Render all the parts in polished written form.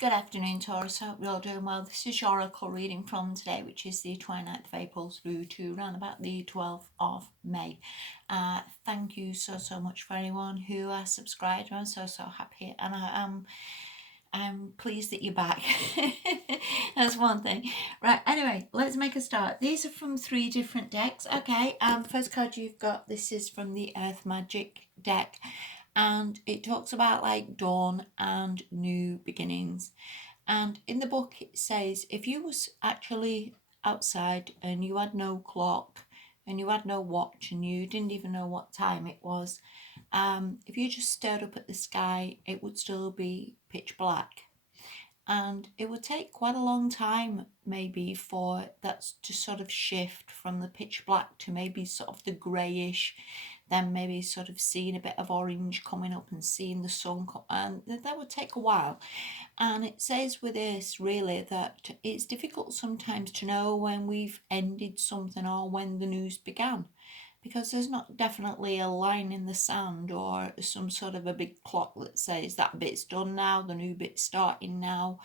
Good afternoon, Taurus. I hope you're all doing well. This is your oracle reading from today, which is the 29th of April through to around about the 12th of May. Thank you so much for anyone who has subscribed. I'm so happy, and I'm pleased that you're back. That's one thing. Right, anyway, let's make a start. These are from 3 different decks. Okay, first card you've got, this is from the Earth Magic deck, and it talks about like dawn and new beginnings. And in the book it says if you was actually outside and you had no clock and you had no watch and you didn't even know what time it was, if you just stared up at the sky, it would still be pitch black. And it would take quite a long time maybe for that to sort of shift from the pitch black to maybe sort of the greyish, then maybe sort of seeing a bit of orange coming up and seeing the sun and that would take a while. And it says with this really that it's difficult sometimes to know when we've ended something or when the news began, because there's not definitely a line in the sand or some sort of a big clock that says that bit's done now, the new bit's starting now.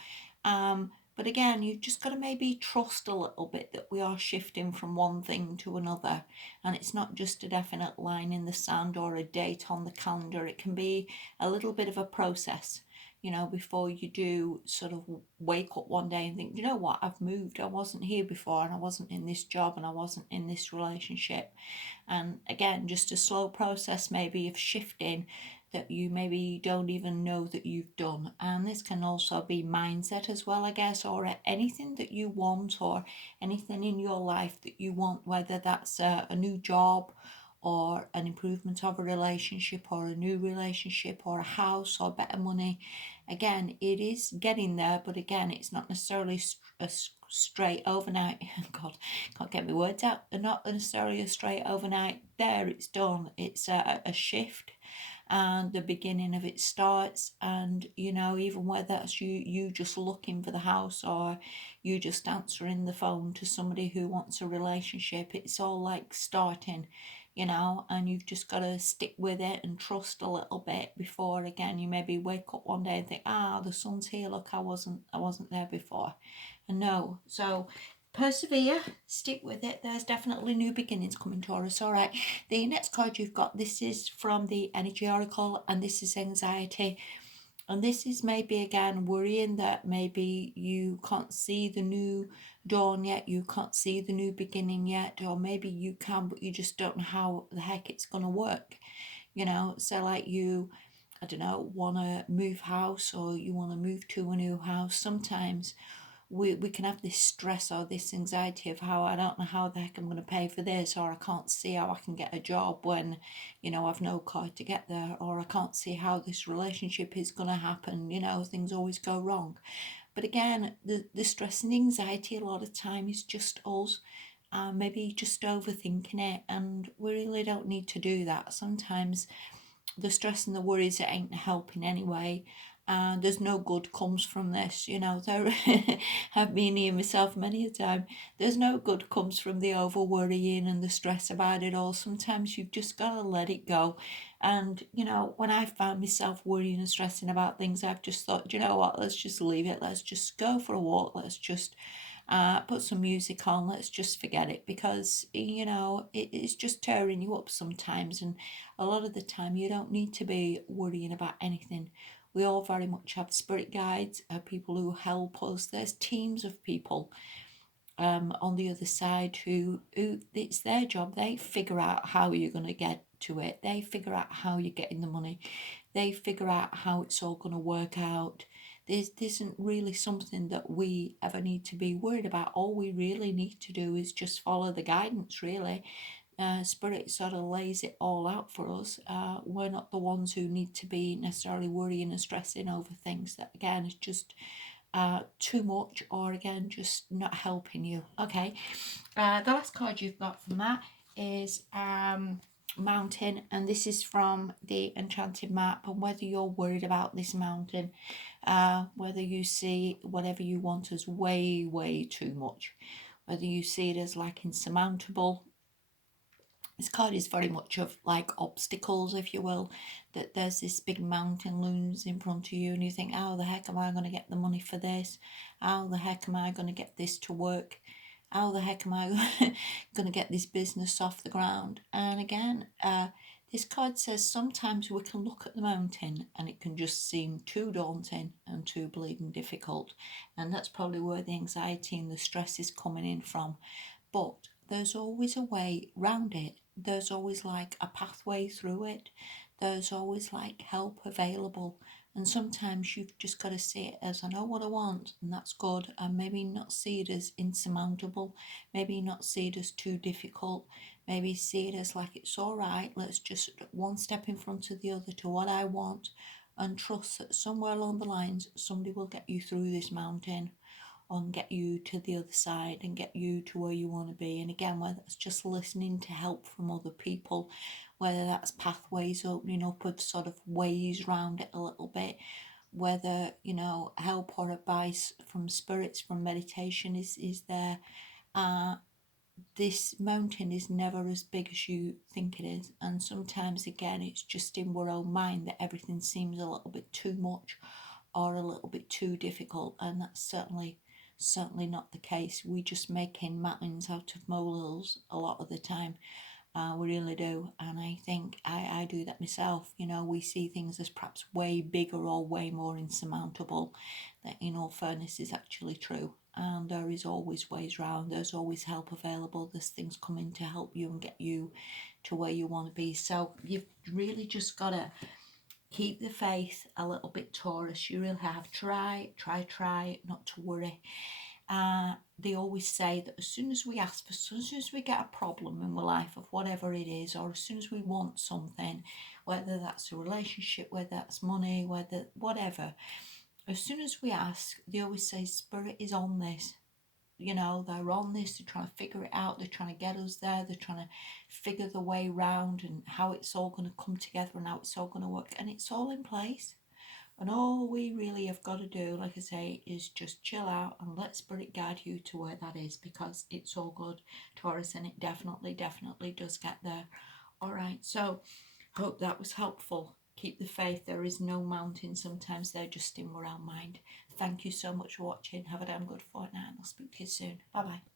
But again, you've just got to maybe trust a little bit that we are shifting from one thing to another, and it's not just a definite line in the sand or a date on the calendar. It can be a little bit of a process, before you do sort of wake up one day and think, you know what, I've moved. I wasn't here before, and I wasn't in this job, and I wasn't in this relationship. And again, just a slow process maybe of shifting that you maybe don't even know that you've done. And this can also be mindset as well, I guess, or anything that you want or anything in your life that you want, whether that's a new job or an improvement of a relationship or a new relationship or a house or better money. Again, it is getting there, but again, it's not necessarily a straight overnight. God, can't get my words out. Not necessarily a straight overnight. There, it's done. It's a shift, and the beginning of it starts. And even whether that's you just looking for the house or you just answering the phone to somebody who wants a relationship, it's all like starting, and you've just got to stick with it and trust a little bit before again you maybe wake up one day and think, the sun's here, look, I wasn't there before. And no, so persevere, stick with it. There's definitely new beginnings coming, Taurus. All right, the next card you've got, this is from the Energy Oracle, and this is anxiety. And this is maybe again worrying that maybe you can't see the new dawn yet, you can't see the new beginning yet, or maybe you can, but you just don't know how the heck it's going to work. So like you, I don't know, want to move house or you want to move to a new house. Sometimes we can have this stress or this anxiety of how I don't know how the heck I'm going to pay for this, or I can't see how I can get a job when, I've no car to get there, or I can't see how this relationship is going to happen, things always go wrong. But again, the stress and anxiety a lot of time is just us, maybe just overthinking it, and we really don't need to do that. Sometimes the stress and the worries, it ain't helping anyway, and there's no good comes from this. There I've been here myself many a time. There's no good comes from the over worrying and the stress about it all. Sometimes you've just got to let it go. And when I found myself worrying and stressing about things, I've just thought, you know what, let's just leave it. Let's just go for a walk. Let's just put some music on. Let's just forget it, because it's just tearing you up sometimes. And a lot of the time you don't need to be worrying about anything. We all very much have spirit guides, people who help us. There's teams of people on the other side who it's their job. They figure out how you're going to get to it. They figure out how you're getting the money. They figure out how it's all going to work out. This isn't really something that we ever need to be worried about. All we really need to do is just follow the guidance, really. Spirit sort of lays it all out for us. We're not the ones who need to be necessarily worrying and stressing over things that, again, is just too much, or again, just not helping you. Okay, the last card you've got from that is mountain, and this is from the enchanted map. And whether you're worried about this mountain, whether you see whatever you want as way too much, whether you see it as like insurmountable, This card is very much of like obstacles, if you will, that there's this big mountain looms in front of you and you think, how the heck am I going to get the money for this? How the heck am I going to get this to work? How the heck am I going to get this business off the ground? And again, this card says sometimes we can look at the mountain and it can just seem too daunting and too bleeding difficult. And that's probably where the anxiety and the stress is coming in from. But there's always a way round it. There's always like a pathway through it. There's always like help available. And sometimes you've just got to see it as, I know what I want, and that's good. And maybe not see it as insurmountable. Maybe not see it as too difficult. Maybe see it as like, it's all right. Let's just one step in front of the other to what I want, and trust that somewhere along the lines, somebody will get you through this mountain and get you to the other side and get you to where you want to be. And again, whether it's just listening to help from other people, whether that's pathways opening up of sort of ways round it a little bit, whether, you know, help or advice from spirits, from meditation is there. This mountain is never as big as you think it is, and sometimes again it's just in our own mind that everything seems a little bit too much or a little bit too difficult, and that's certainly not the case. We just making mountains out of molehills a lot of the time. We really do, and I think I do that myself. You know, we see things as perhaps way bigger or way more insurmountable. That, in all fairness, is actually true, and there is always ways round. There's always help available. There's things coming to help you and get you to where you want to be. So you've really just got to keep the faith a little bit, Taurus. You really have. Try, not to worry. They always say that as soon as we ask for, as soon as we get a problem in our life of whatever it is, or as soon as we want something, whether that's a relationship, whether that's money, whether whatever, as soon as we ask, they always say Spirit is on this. You know, they're on this, they're trying to figure it out, they're trying to get us there, they're trying to figure the way round and how it's all going to come together and how it's all going to work, and it's all in place. And all we really have got to do, like I say, is just chill out and let Spirit guide you to where that is, because it's all good, Taurus, and it definitely does get there. All right, so hope that was helpful. Keep the faith. There is no mountain. Sometimes they're just in our own mind. Thank you so much for watching. Have a damn good fortnight, and I'll speak to you soon. Bye bye.